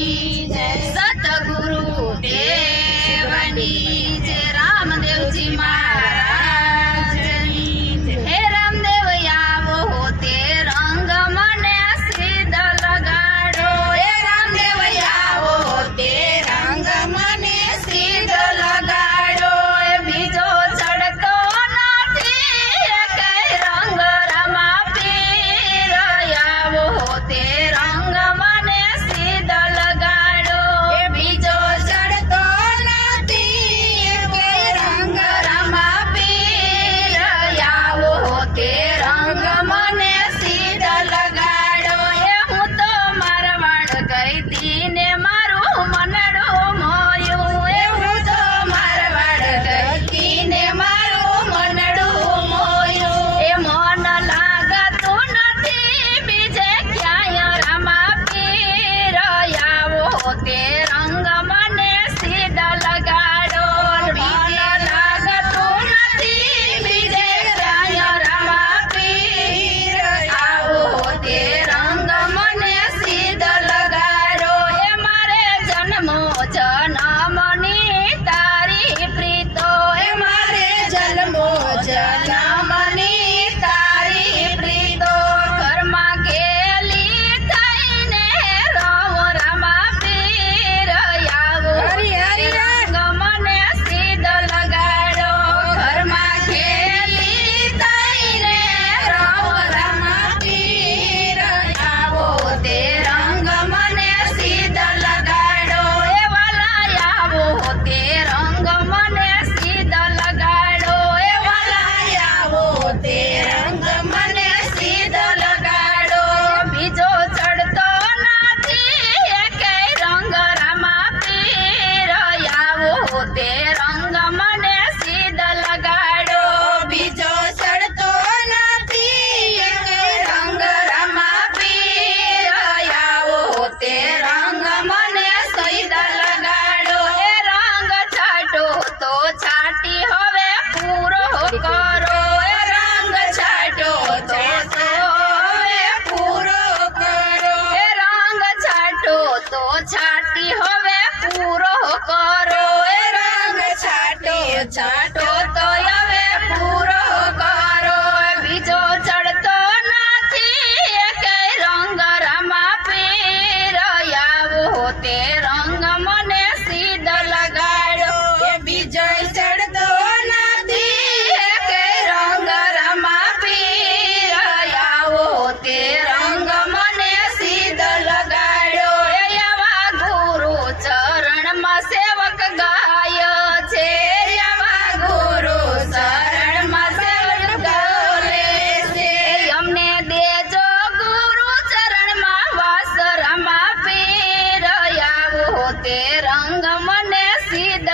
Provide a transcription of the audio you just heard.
जय सतगुरु देवनी जय रामदेवजी महाराजनी हे रामदेव आवो ते रंग मने सिद्ध लगाडो हे रामदेव आवो ते रंग मने सिद्ध लगाडो बीजो चढ़तो નથી એકેય રંગ રમા પીર आवो તે रंग मने सिद्ध लगाडो बीजो चढ़तो નથી એકેય रंग रमા पीर आवो ते रंग मने सिद्ध लगाडो हूँ तो मारवाड़ गई थी ने मारू मनडो मोयू हूँ तो मारवाड़ गई थी ने मारू मनडो मोयू मन लागतो નથી बीजे क्याय रमा पीर आवो ते रंग मने सिद्ध लगाडो मन लागतो નથી बीजे क्याय रमा पीर आवो ते रंग मने सिद्ध लगाडो मारे जन्मो जनमनी तारी प्रीतो मारे जन्मो जनमनी तारी प्रीतो घरमा गेली थईने रव रमा पीर आवो रंग मने सिद्ध लगाडो घरमा गेली थईने रव रमा पीर आवो ते रंग मने सिद्ध लगाडो वाला आवो ते रंग मने सिद्ध लगाडो वाला आवो ते रंग मने सिद्ध लगाडो बीजो चढ़तो નથી એકેય रंग रमा पीर आवो ते रंग मने सिद्ध लगाडो बीजो चढ़तो નથી એકેય रंग रमा पीर आवो ते रंग मने सिद्ध लगाडो रंग छाटो तो छाटी हवे पूरो करो रंग छाटो तो हवे पूरो करो रंग छाटो तो छाटी हवे पूरो करो रंग छाटो छाटो तो हवे पूरो करो बीजो चढ़तो નથી એકેય रंग रमा पीर आवो ते रंग मने सिद्ध लगाडो बीजो चढ़तो નથી એકેય रंग रमा पीर आवो ते रंग मने सिद्ध लगाडो एवा गुरु चरण में सेवक गाय छे एवा गुरु चरण में सेवक गाले छे अमने देजो गुरु चरण में वास रमा पीर आवो ते रंग मने सिद्ध